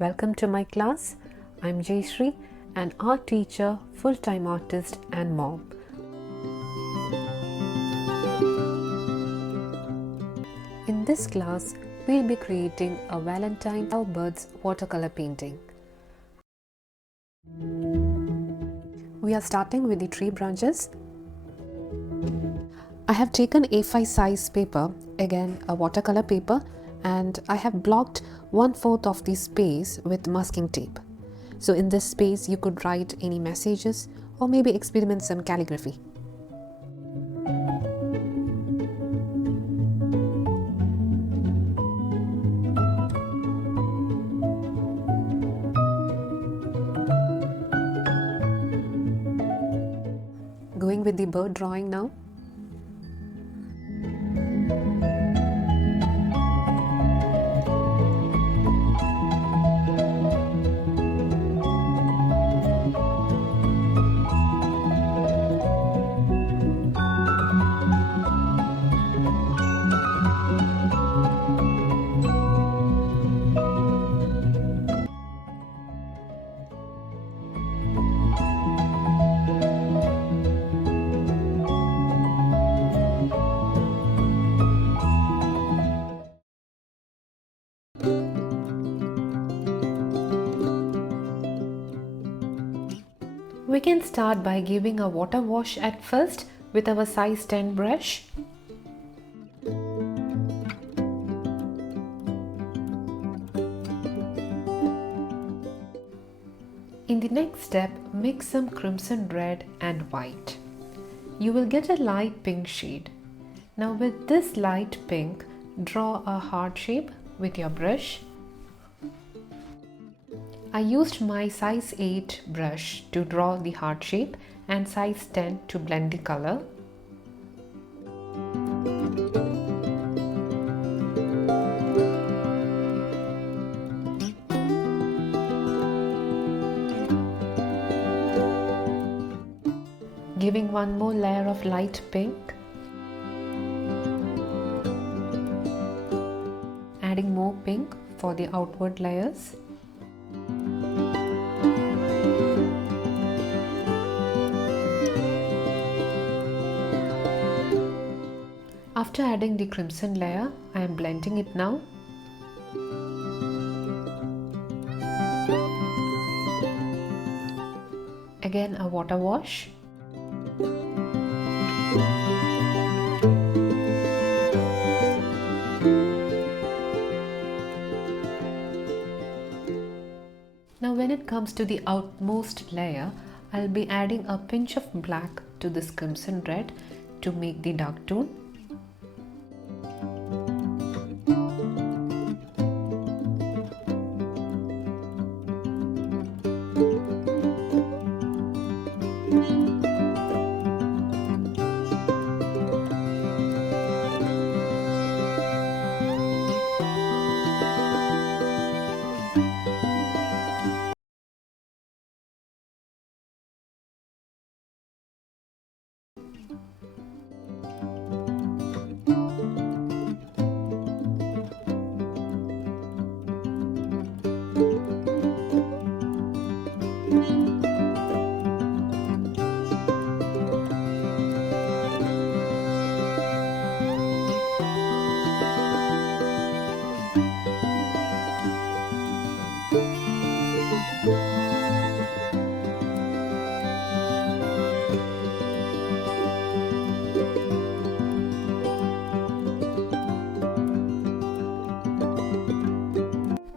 Welcome to my class. I'm Jayshree, an art teacher, full-time artist and mom. In this class, we'll be creating a Valentine birds watercolor painting. We are starting with the tree branches. I have taken A5 size paper, again a watercolor paper, and I have blocked 1/4 of the space with masking tape. So in this space you could write any messages or maybe experiment some calligraphy. Going with the bird drawing now. We can start by giving a water wash at first with our size 10 brush. In the next step, mix some crimson red and white. You will get a light pink shade. Now with this light pink, draw a heart shape with your brush. I used my size 8 brush to draw the heart shape and size 10 to blend the color. Giving one more layer of light pink. Adding more pink for the outward layers. After adding the crimson layer, I am blending it now. Again a water wash. Now when it comes to the outmost layer, I'll be adding a pinch of black to this crimson red to make the dark tone.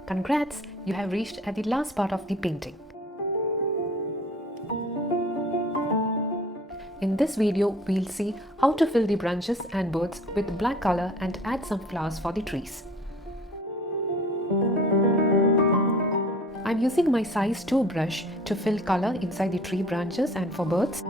Congrats! You have reached at the last part of the painting. In this video, we'll see how to fill the branches and birds with black color and add some flowers for the trees. I'm using my size 2 brush to fill color inside the tree branches and for birds.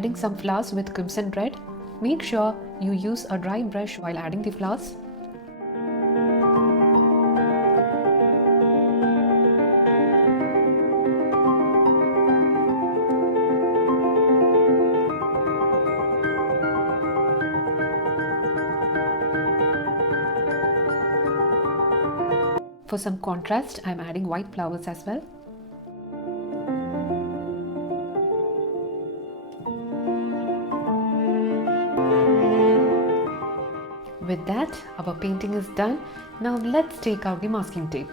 adding some flowers with crimson red. Make sure you use a dry brush while adding the flowers. For some contrast, I am adding white flowers as well. With that, our painting is done. Now let's take out the masking tape.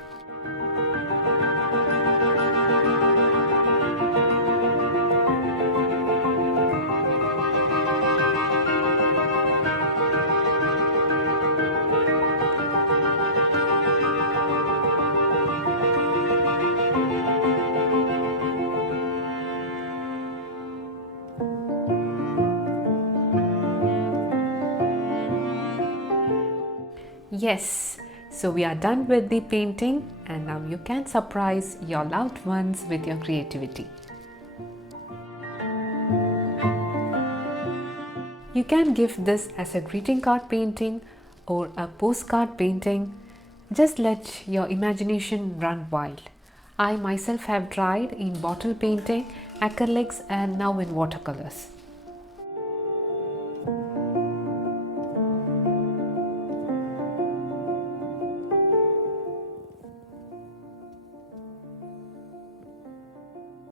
Yes, so we are done with the painting and now you can surprise your loved ones with your creativity. You can give this as a greeting card painting or a postcard painting. Just let your imagination run wild. I myself have tried in bottle painting, acrylics and now in watercolors.